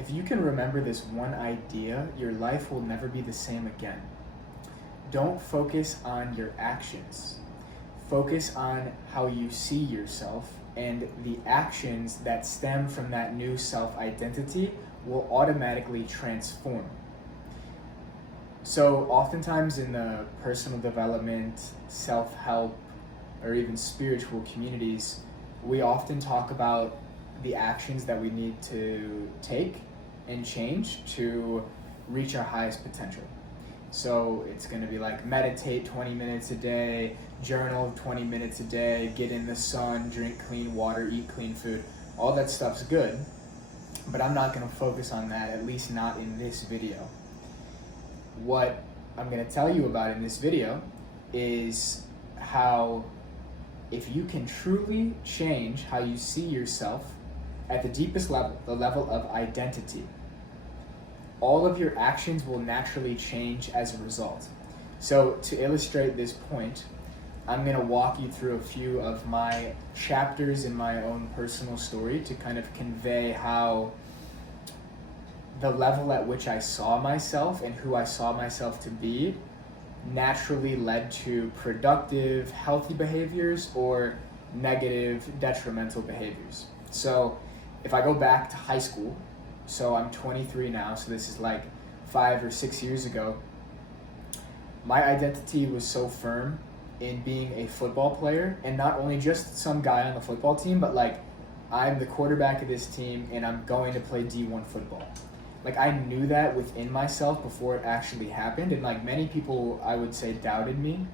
If you can remember this one idea, your life will never be the same again. Don't focus on your actions. Focus on how you see yourself, and the actions that stem from that new self identity will automatically transform. So, oftentimes in the personal development, self help, or even spiritual communities, we often talk about the actions that we need to take and change to reach our highest potential. So it's going to be like meditate 20 minutes a day, journal 20 minutes a day, get in the sun, drink clean water, eat clean food. All that stuff's good, but I'm not going to focus on that, at least not in this video. What I'm going to tell you about in this video is how if you can truly change how you see yourself at the deepest level, the level of identity, all of your actions will naturally change as a result. So to illustrate this point, I'm going to walk you through a few of my chapters in my own personal story to kind of convey how the level at which I saw myself and who I saw myself to be naturally led to productive, healthy behaviors or negative, detrimental behaviors. So if I go back to high school, so I'm 23 now, so this is like 5 or 6 years ago, my identity was so firm in being a football player, and not only just some guy on the football team, but like I'm the quarterback of this team and I'm going to play D1 football. Like I knew that within myself before it actually happened, and like many people I would say doubted me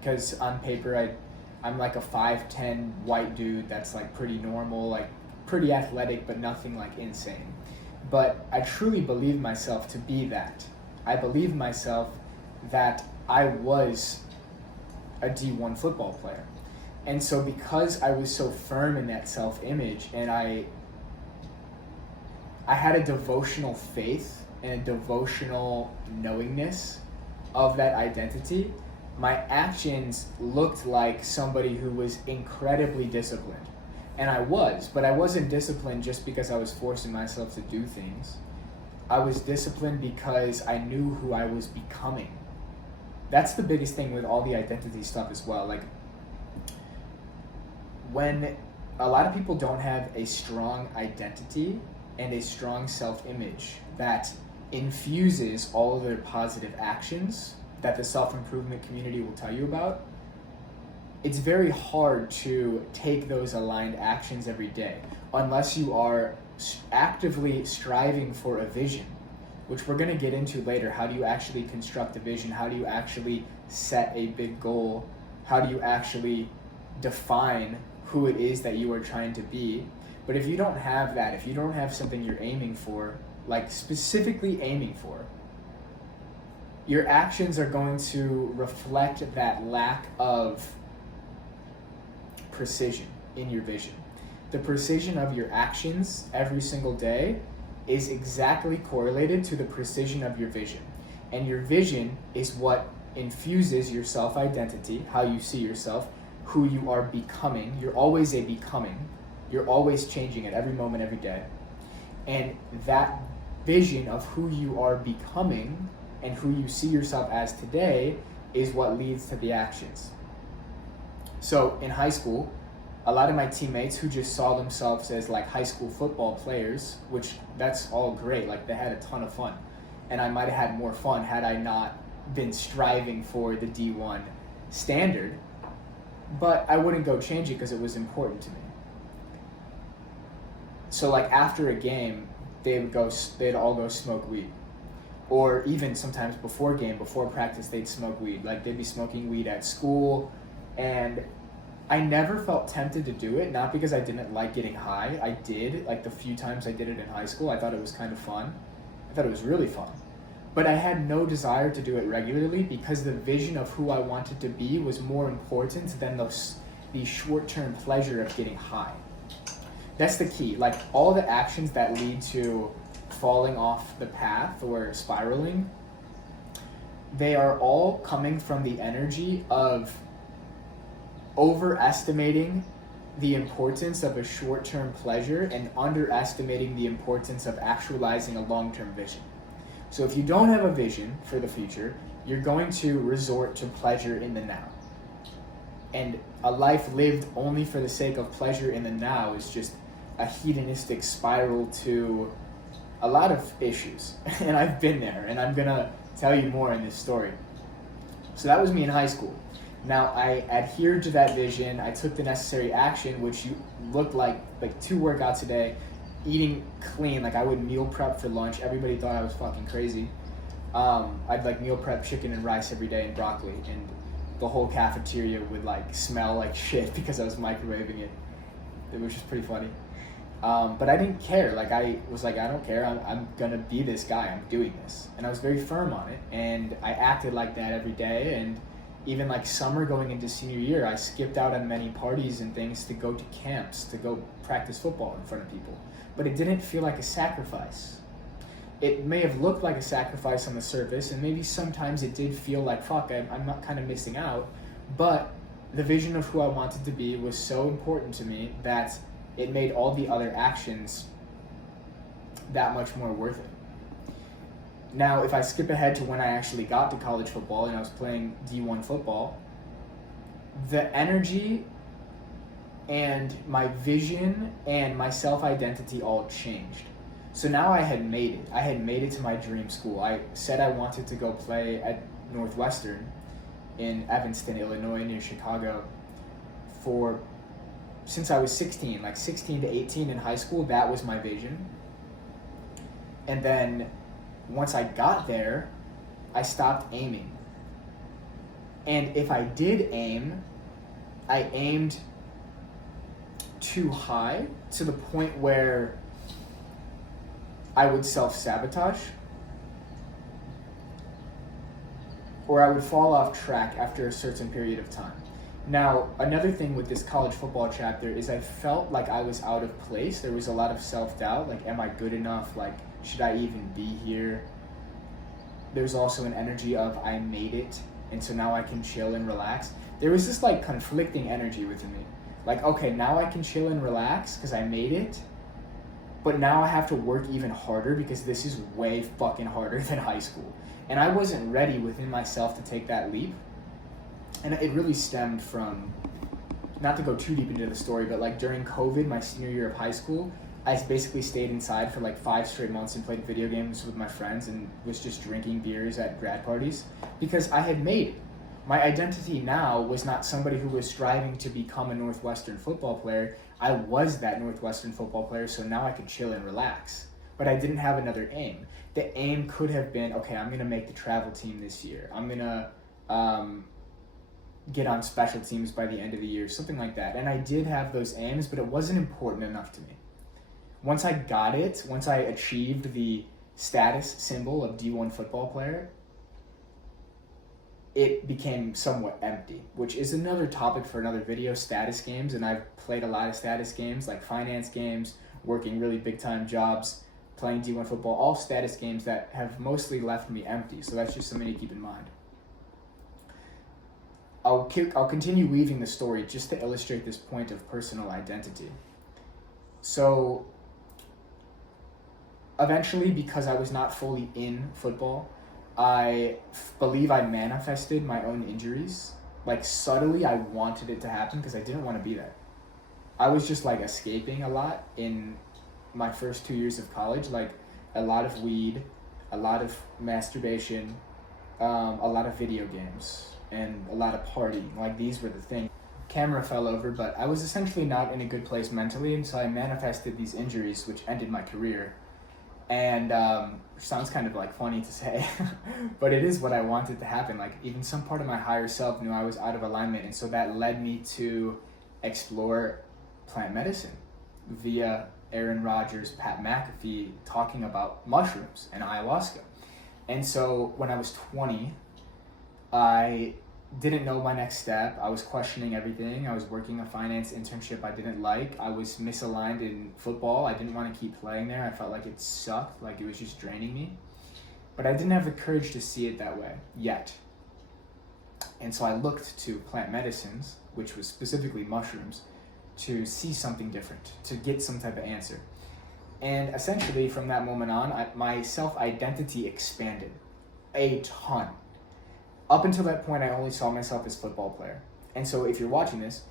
because on paper I'm like a 5'10" white dude that's like pretty normal, like pretty athletic, but nothing like insane. But I truly believed myself to be that. I believed myself that I was a D1 football player. And so because I was so firm in that self-image, and I had a devotional faith and a devotional knowingness of that identity, my actions looked like somebody who was incredibly disciplined. And I was, but I wasn't disciplined just because I was forcing myself to do things. I was disciplined because I knew who I was becoming. That's the biggest thing with all the identity stuff as well. Like, when a lot of people don't have a strong identity and a strong self-image that infuses all of their positive actions that the self-improvement community will tell you about, it's very hard to take those aligned actions every day unless you are actively striving for a vision, which we're going to get into later. How do you actually construct a vision? How do you actually set a big goal? How do you actually define who it is that you are trying to be? But if you don't have that, if you don't have something you're aiming for, like specifically aiming for, your actions are going to reflect that lack of precision in your vision. The precision of your actions every single day is exactly correlated to the precision of your vision. And your vision is what infuses your self-identity, how you see yourself, who you are becoming. You're always a becoming. You're always changing at every moment, every day. And that vision of who you are becoming and who you see yourself as today is what leads to the actions. So in high school, a lot of my teammates who just saw themselves as like high school football players, which that's all great, like they had a ton of fun. And I might have had more fun had I not been striving for the D1 standard, but I wouldn't go change it because it was important to me. So like after a game, they'd all go smoke weed. Or even sometimes before game, before practice, they'd smoke weed. Like they'd be smoking weed at school, and I never felt tempted to do it, not because I didn't like getting high. I did, like the few times I did it in high school, I thought it was kind of fun. I thought it was really fun. But I had no desire to do it regularly because the vision of who I wanted to be was more important than the short-term pleasure of getting high. That's the key. Like all the actions that lead to falling off the path or spiraling, they are all coming from the energy of overestimating the importance of a short-term pleasure and underestimating the importance of actualizing a long-term vision. So if you don't have a vision for the future, you're going to resort to pleasure in the now. And a life lived only for the sake of pleasure in the now is just a hedonistic spiral to a lot of issues. And I've been there, and I'm gonna tell you more in this story. So that was me in high school. Now I adhered to that vision. I took the necessary action, which looked like 2 workouts a day, eating clean. Like I would meal prep for lunch. Everybody thought I was fucking crazy. I'd like meal prep chicken and rice every day and broccoli, and the whole cafeteria would like smell like shit because I was microwaving it. It was just pretty funny. But I didn't care. Like I was like, I don't care. I'm gonna be this guy. I'm doing this, and I was very firm on it. And I acted like that every day. And even like summer going into senior year, I skipped out on many parties and things to go to camps, to go practice football in front of people. But it didn't feel like a sacrifice. It may have looked like a sacrifice on the surface, and maybe sometimes it did feel like, fuck, I'm not kind of missing out. But the vision of who I wanted to be was so important to me that it made all the other actions that much more worth it. Now, if I skip ahead to when I actually got to college football and I was playing D1 football, the energy and my vision and my self-identity all changed. So now I had made it. I had made it to my dream school. I said I wanted to go play at Northwestern in Evanston, Illinois, near Chicago, since I was 16, like 16 to 18 in high school. That was my vision. And then once I got there, I stopped aiming. And if I did aim, I aimed too high to the point where I would self-sabotage, or I would fall off track after a certain period of time. Now, another thing with this college football chapter is I felt like I was out of place. There was a lot of self-doubt, like, am I good enough? Like, should I even be here? There's also an energy of I made it, and so now I can chill and relax. There was this like conflicting energy within me. Like, okay, now I can chill and relax because I made it, but now I have to work even harder because this is way fucking harder than high school. And I wasn't ready within myself to take that leap. And it really stemmed from, not to go too deep into the story, but like during COVID, my senior year of high school, I basically stayed inside for like 5 straight months and played video games with my friends and was just drinking beers at grad parties because I had made it. My identity now was not somebody who was striving to become a Northwestern football player. I was that Northwestern football player, so now I could chill and relax. But I didn't have another aim. The aim could have been, okay, I'm going to make the travel team this year. I'm going to get on special teams by the end of the year, something like that. And I did have those aims, but it wasn't important enough to me. Once I got it, once I achieved the status symbol of D1 football player, it became somewhat empty, which is another topic for another video, status games. And I've played a lot of status games, like finance games, working really big time jobs, playing D1 football, all status games that have mostly left me empty. So that's just something to keep in mind. I'll continue weaving the story just to illustrate this point of personal identity. So eventually, because I was not fully in football, I believe I manifested my own injuries. Like subtly, I wanted it to happen because I didn't want to be there. I was just like escaping a lot in my first 2 years of college, like a lot of weed, a lot of masturbation, a lot of video games, and a lot of partying. Like these were the things. Camera fell over, but I was essentially not in a good place mentally, and so I manifested these injuries, which ended my career. And sounds kind of like funny to say, but it is what I wanted to happen. Like even some part of my higher self knew I was out of alignment, and so that led me to explore plant medicine via Aaron Rodgers, Pat McAfee talking about mushrooms and ayahuasca. And so when I was 20, I didn't know my next step. I was questioning everything. I was working a finance internship I didn't like. I was misaligned in football. I didn't want to keep playing there. I felt like it sucked, like it was just draining me. But I didn't have the courage to see it that way yet. And so I looked to plant medicines, which was specifically mushrooms, to see something different, to get some type of answer. And essentially, from that moment on, my self-identity expanded a ton. Up until that point, I only saw myself as a football player. And so if you're watching this,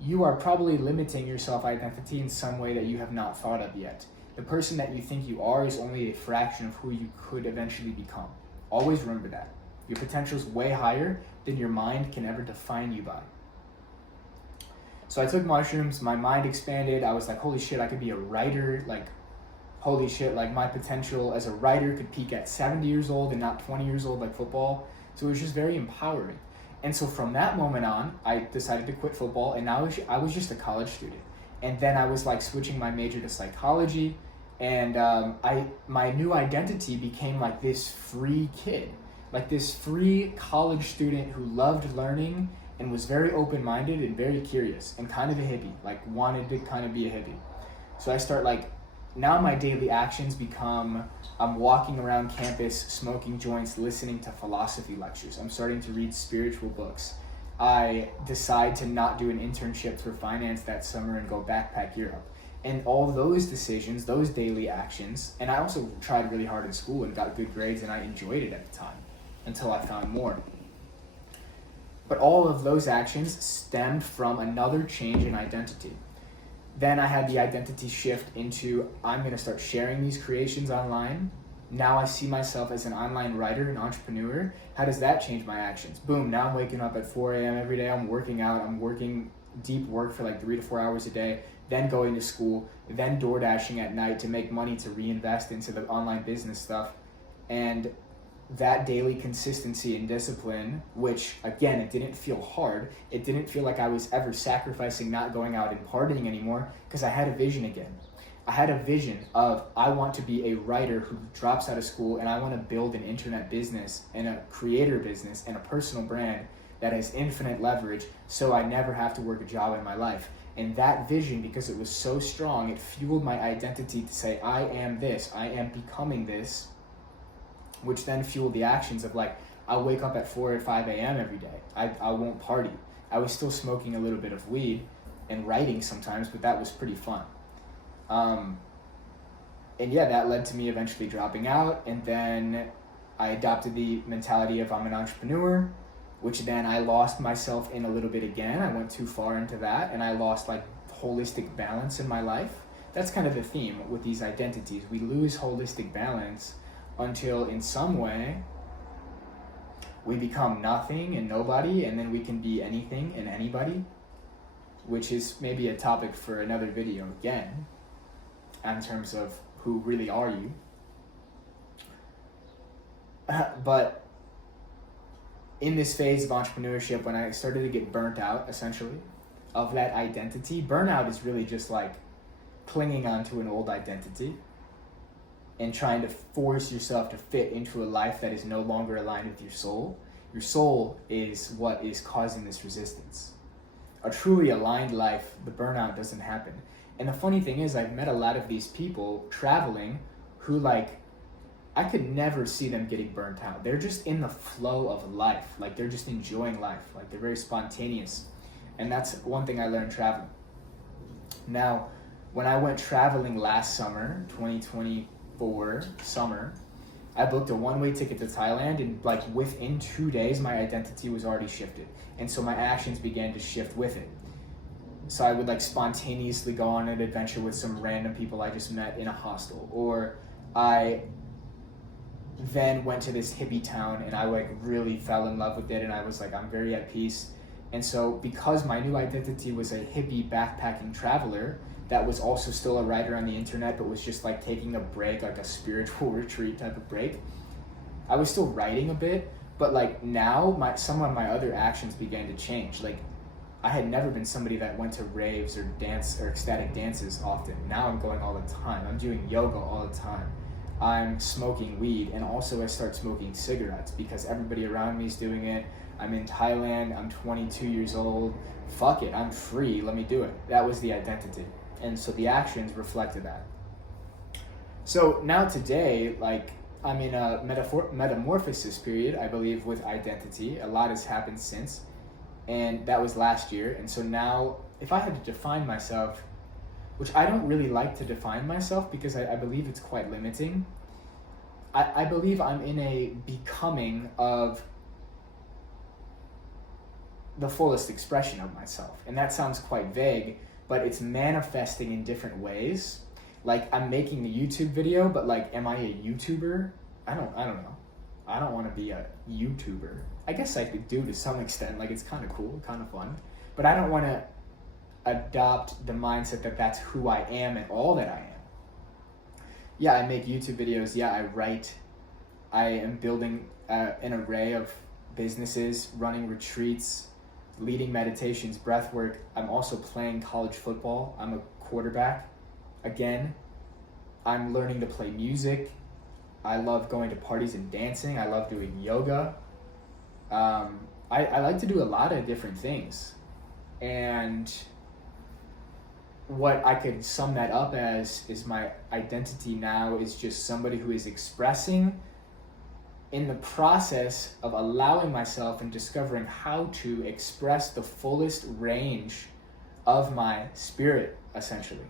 you are probably limiting your self-identity in some way that you have not thought of yet. The person that you think you are is only a fraction of who you could eventually become. Always remember that. Your potential is way higher than your mind can ever define you by. So I took mushrooms, my mind expanded. I was like, holy shit, I could be a writer. Like, holy shit, like my potential as a writer could peak at 70 years old and not 20 years old like football. So it was just very empowering. And so from that moment on, I decided to quit football, and now I was just a college student. And then I was like switching my major to psychology, and my new identity became like this free kid, like this free college student who loved learning and was very open-minded and very curious and kind of a hippie, like wanted to kind of be a hippie. So I start like, now my daily actions become, I'm walking around campus, smoking joints, listening to philosophy lectures. I'm starting to read spiritual books. I decide to not do an internship for finance that summer and go backpack Europe. And all those decisions, those daily actions, and I also tried really hard in school and got good grades, and I enjoyed it at the time until I found more. But all of those actions stemmed from another change in identity. Then I had the identity shift into, I'm going to start sharing these creations online. Now I see myself as an online writer, an entrepreneur. How does that change my actions? Boom, now I'm waking up at 4 a.m. every day. I'm working out. I'm working deep work for like 3 to 4 hours a day, then going to school, then door dashing at night to make money to reinvest into the online business stuff. And that daily consistency and discipline, which again, it didn't feel hard. It didn't feel like I was ever sacrificing not going out and partying anymore, because I had a vision again. I had a vision of, I want to be a writer who drops out of school, and I want to build an internet business and a creator business and a personal brand that has infinite leverage, so I never have to work a job in my life. And that vision, because it was so strong, it fueled my identity to say, I am this, I am becoming this, which then fueled the actions of like, I'll wake up at 4 or 5 a.m. every day. I won't party. I was still smoking a little bit of weed and writing sometimes, but that was pretty fun. And yeah, that led to me eventually dropping out, and then I adopted the mentality of I'm an entrepreneur, which then I lost myself in a little bit again. I went too far into that, and I lost like holistic balance in my life. That's kind of the theme with these identities. We lose holistic balance until in some way we become nothing and nobody, and then we can be anything and anybody, which is maybe a topic for another video again, in terms of who really are you. But in this phase of entrepreneurship, when I started to get burnt out, essentially, of that identity, burnout is really just like clinging onto an old identity and trying to force yourself to fit into a life that is no longer aligned with your soul. Your soul is what is causing this resistance. A truly aligned life, the burnout doesn't happen. And the funny thing is, I've met a lot of these people traveling who like, I could never see them getting burnt out. They're just in the flow of life. Like they're just enjoying life. Like they're very spontaneous. And that's one thing I learned traveling. Now, when I went traveling last summer, 2024 summer, I booked a one-way ticket to Thailand, and like within 2 days, my identity was already shifted. And so my actions began to shift with it. So I would like spontaneously go on an adventure with some random people I just met in a hostel, or I then went to this hippie town and I like really fell in love with it, and I was like, I'm very at peace. And so because my new identity was a hippie backpacking traveler that was also still a writer on the internet, but was just like taking a break, like a spiritual retreat type of break, I was still writing a bit, but like now some of my other actions began to change. Like I had never been somebody that went to raves or dance or ecstatic dances often. Now I'm going all the time. I'm doing yoga all the time. I'm smoking weed, and also I start smoking cigarettes because everybody around me is doing it. I'm in Thailand, I'm 22 years old. Fuck it, I'm free, let me do it. That was the identity. And so the actions reflected that. So now today, like I'm in a metamorphosis period, I believe, with identity. A lot has happened since, and that was last year. And so now if I had to define myself, which I don't really like to define myself because I believe it's quite limiting. I believe I'm in a becoming of the fullest expression of myself. And that sounds quite vague, but it's manifesting in different ways. Like, I'm making a YouTube video, but like, am I a YouTuber? I don't know. I don't want to be a YouTuber. I guess I could do to some extent. Like, it's kind of cool, kind of fun. But I don't want to adopt the mindset that that's who I am and all that I am. Yeah, I make YouTube videos. Yeah, I write. I am building an array of businesses, running retreats, leading meditations, breath work. I'm also playing college football. I'm a quarterback. Again, I'm learning to play music. I love going to parties and dancing. I love doing yoga. I like to do a lot of different things. And what I could sum that up as is my identity now is just somebody who is expressing in the process of allowing myself and discovering how to express the fullest range of my spirit, essentially.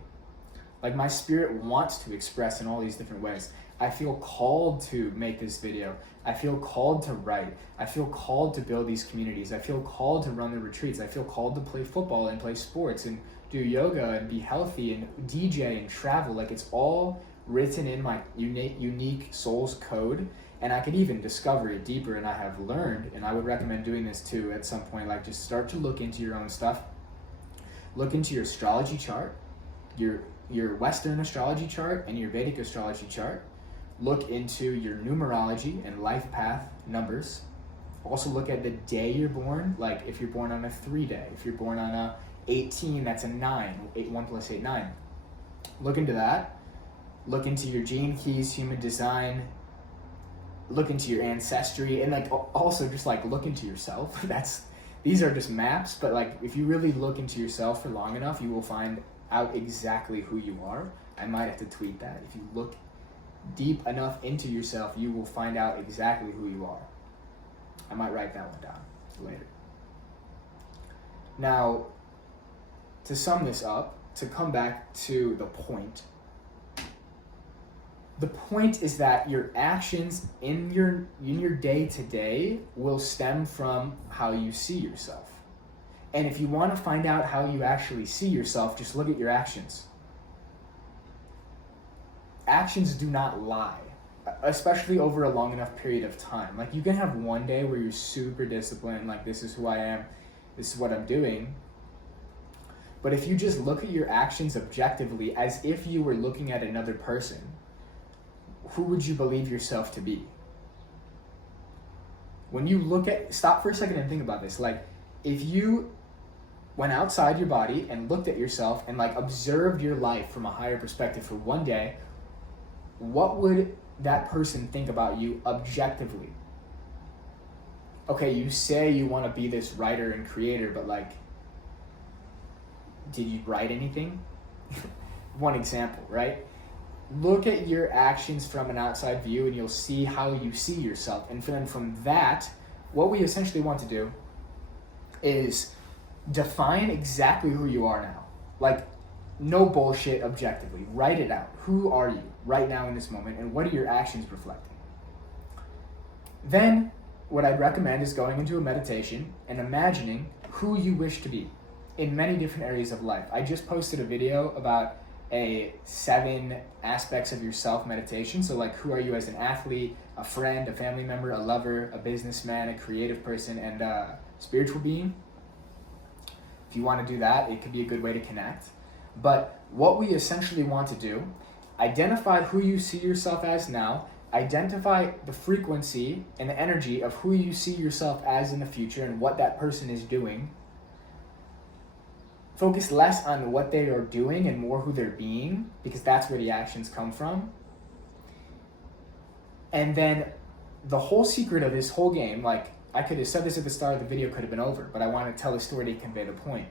Like, my spirit wants to express in all these different ways. I feel called to make this video. I feel called to write. I feel called to build these communities. I feel called to run the retreats. I feel called to play football and play sports and do yoga and be healthy and DJ and travel. Like, it's all written in my unique soul's code, and I could even discover it deeper, and I have learned, and I would recommend doing this too at some point. Like, just start to look into your own stuff. Look into your astrology chart, your Western astrology chart and your Vedic astrology chart. Look into your numerology and life path numbers. Also look at the day you're born, like if you're born on a 3 day, if you're born on a 18, that's a 9, 1 plus 8, 9. Look into that. Look into your gene keys, human design. Look into your ancestry, and like also just like look into yourself. These are just maps, but like if you really look into yourself for long enough, you will find out exactly who you are. I might have to tweet that. If you look deep enough into yourself, you will find out exactly who you are. I might write that one down later. Now, to sum this up, to come back to the point is that your actions in your day-to-day will stem from how you see yourself. And if you want to find out how you actually see yourself, just look at your actions. Actions do not lie, especially over a long enough period of time. Like, you can have one day where you're super disciplined, like, this is who I am, this is what I'm doing. But if you just look at your actions objectively as if you were looking at another person, who would you believe yourself to be? When you stop for a second and think about this. Like, if you went outside your body and looked at yourself and like observed your life from a higher perspective for one day, what would that person think about you objectively? Okay, you say you want to be this writer and creator, but like, did you write anything? One example, right? Look at your actions from an outside view and you'll see how you see yourself. And then from that, what we essentially want to do is define exactly who you are now. Like, no bullshit objectively. Write it out. Who are you right now in this moment, and what are your actions reflecting? Then, what I'd recommend is going into a meditation and imagining who you wish to be in many different areas of life. I just posted a video about a 7 aspects of yourself meditation. So like, who are you as an athlete, a friend, a family member, a lover, a businessman, a creative person, and a spiritual being? If you want to do that, it could be a good way to connect. But what we essentially want to do, identify who you see yourself as now, identify the frequency and the energy of who you see yourself as in the future and what that person is doing. Focus less on what they are doing and more who they're being, because that's where the actions come from. And then the whole secret of this whole game, like, I could have said this at the start of the video, could have been over, but I want to tell a story to convey the point.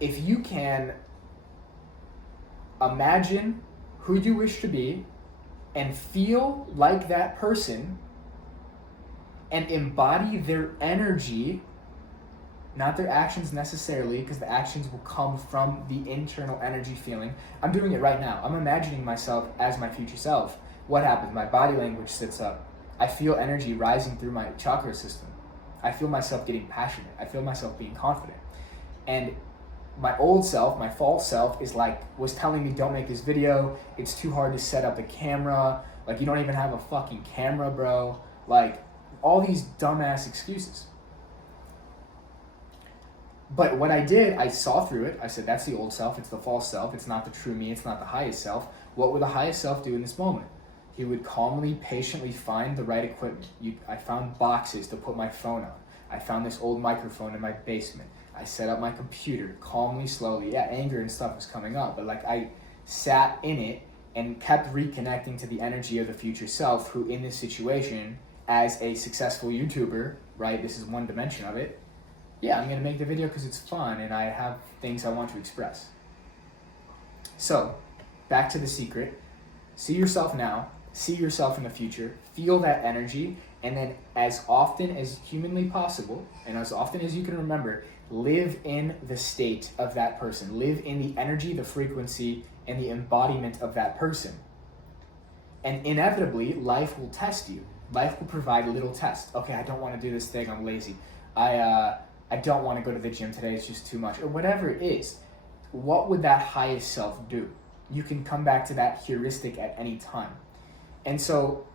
If you can imagine who you wish to be and feel like that person, and embody their energy, not their actions necessarily, because the actions will come from the internal energy feeling. I'm doing it right now. I'm imagining myself as my future self. What happens? My body language sits up. I feel energy rising through my chakra system. I feel myself getting passionate. I feel myself being confident. And my old self, my false self, was telling me, don't make this video. It's too hard to set up the camera. Like, you don't even have a fucking camera, bro. Like, all these dumbass excuses. But what I did, I saw through it. I said, that's the old self. It's the false self. It's not the true me. It's not the highest self. What would the highest self do in this moment? He would calmly, patiently find the right equipment. I found boxes to put my phone on. I found this old microphone in my basement. I set up my computer calmly, slowly. Yeah, anger and stuff was coming up, but like I sat in it and kept reconnecting to the energy of the future self who in this situation, as a successful YouTuber, right, this is one dimension of it, yeah, I'm going to make the video because it's fun and I have things I want to express. So, back to the secret. See yourself now, see yourself in the future, feel that energy, and then as often as humanly possible, and as often as you can remember, live in the state of that person. Live in the energy, the frequency, and the embodiment of that person. And inevitably, life will test you. Life will provide little tests. Okay, I don't want to do this thing, I'm lazy. I don't want to go to the gym today, it's just too much. Or whatever it is. What would that highest self do? You can come back to that heuristic at any time. And so,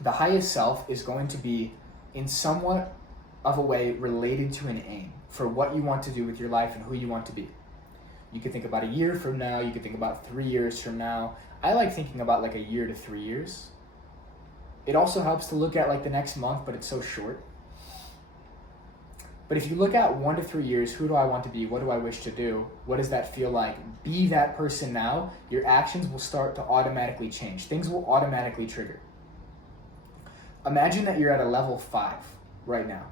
the highest self is going to be in somewhat of a way related to an aim for what you want to do with your life and who you want to be. You could think about a year from now, you could think about 3 years from now. I like thinking about like a year to 3 years. It also helps to look at like the next month, but it's so short. But if you look at 1 to 3 years, who do I want to be? What do I wish to do? What does that feel like? Be that person now. Your actions will start to automatically change. Things will automatically trigger. Imagine that you're at a level 5 right now.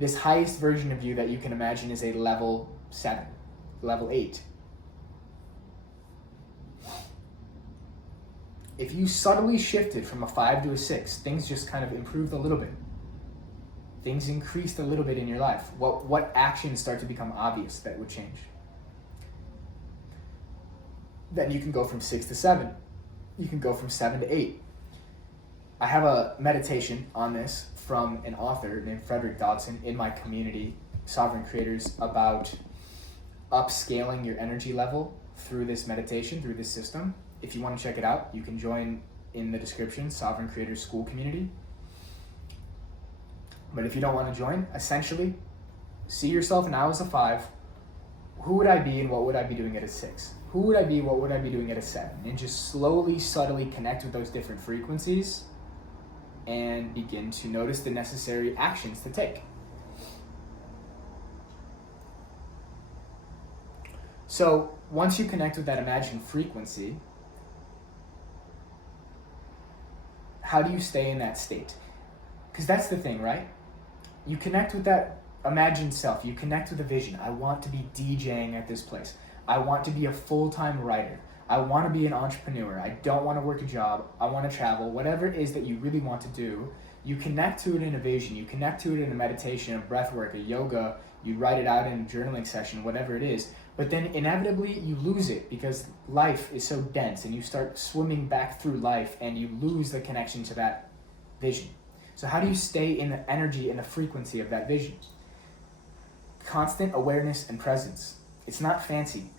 This highest version of you that you can imagine is a level 7, level 8. If you subtly shifted from a 5 to a 6, things just kind of improved a little bit. Things increased a little bit in your life. What actions start to become obvious that would change? Then you can go from 6 to 7. You can go from 7 to 8. I have a meditation on this from an author named Frederick Dodson in my community, Sovereign Creators, about upscaling your energy level through this meditation, through this system. If you want to check it out, you can join in the description, Sovereign Creators School Community. But if you don't want to join, essentially, see yourself now as a 5. Who would I be and what would I be doing at a 6? Who would I be, what would I be doing at a 7? And just slowly, subtly connect with those different frequencies and begin to notice the necessary actions to take. So once you connect with that imagined frequency, how do you stay in that state? Because that's the thing, right? You connect with that imagined self. You connect with a vision. I want to be DJing at this place. I want to be a full-time writer. I want to be an entrepreneur. I don't want to work a job. I want to travel. Whatever it is that you really want to do, you connect to it in a vision. You connect to it in a meditation, a breath work, a yoga. You write it out in a journaling session, whatever it is. But then inevitably you lose it because life is so dense and you start swimming back through life and you lose the connection to that vision. So how do you stay in the energy and the frequency of that vision? Constant awareness and presence. It's not fancy.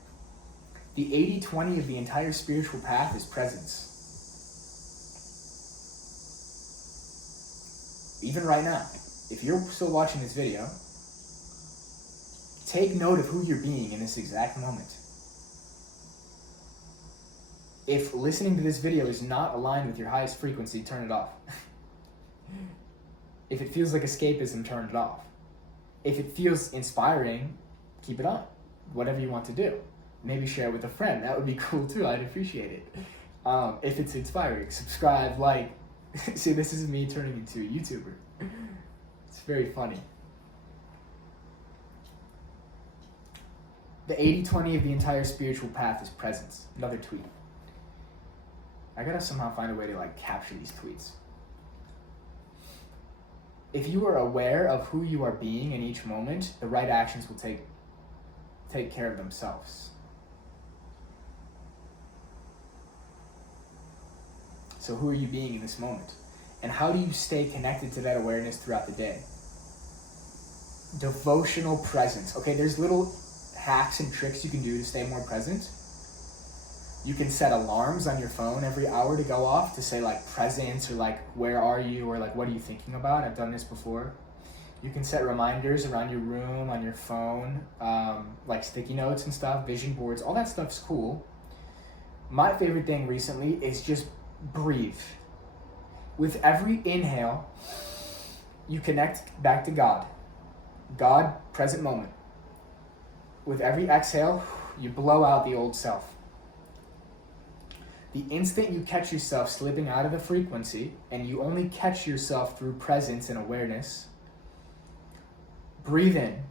The 80-20 of the entire spiritual path is presence. Even right now, if you're still watching this video, take note of who you're being in this exact moment. If listening to this video is not aligned with your highest frequency, turn it off. If it feels like escapism, turn it off. If it feels inspiring, keep it on. Whatever you want to do. Maybe share it with a friend. That would be cool too. I'd appreciate it. If it's inspiring, subscribe, like. See, this is me turning into a YouTuber. It's very funny. The 80-20 of the entire spiritual path is presence. Another tweet. I gotta somehow find a way to like capture these tweets. if you are aware of who you are being in each moment, the right actions will take care of themselves. So who are you being in this moment? And how do you stay connected to that awareness throughout the day? Devotional presence. Okay, there's little hacks and tricks you can do to stay more present. You can set alarms on your phone every hour to go off to say like presence, or like where are you, or like what are you thinking about. I've done this before. You can set reminders around your room, on your phone, like sticky notes and stuff, vision boards, all that stuff's cool. My favorite thing recently is just breathe. With every inhale, you connect back to God. God, present moment. With every exhale, you blow out the old self. The instant you catch yourself slipping out of the frequency, and you only catch yourself through presence and awareness, breathe in.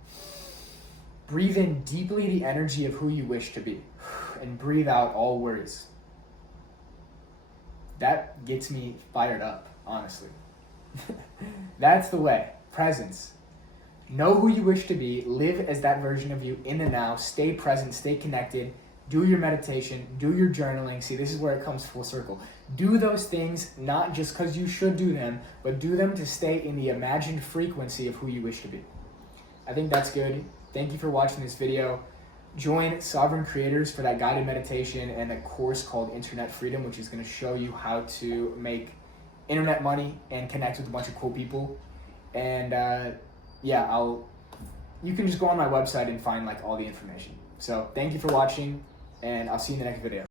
Breathe in deeply the energy of who you wish to be, and breathe out all worries. That gets me fired up, honestly. That's the way. Presence. Know who you wish to be, live as that version of you in the now, stay present, stay connected, do your meditation, do your journaling. See, this is where it comes full circle. Do those things not just because you should do them, but do them to stay in the imagined frequency of who you wish to be. I think that's good. Thank you for watching this video. Join Sovereign Creators for that guided meditation and a course called Internet Freedom, which is going to show you how to make internet money and connect with a bunch of cool people. And you can just go on my website and find like all the information. So thank you for watching, and I'll see you in the next video.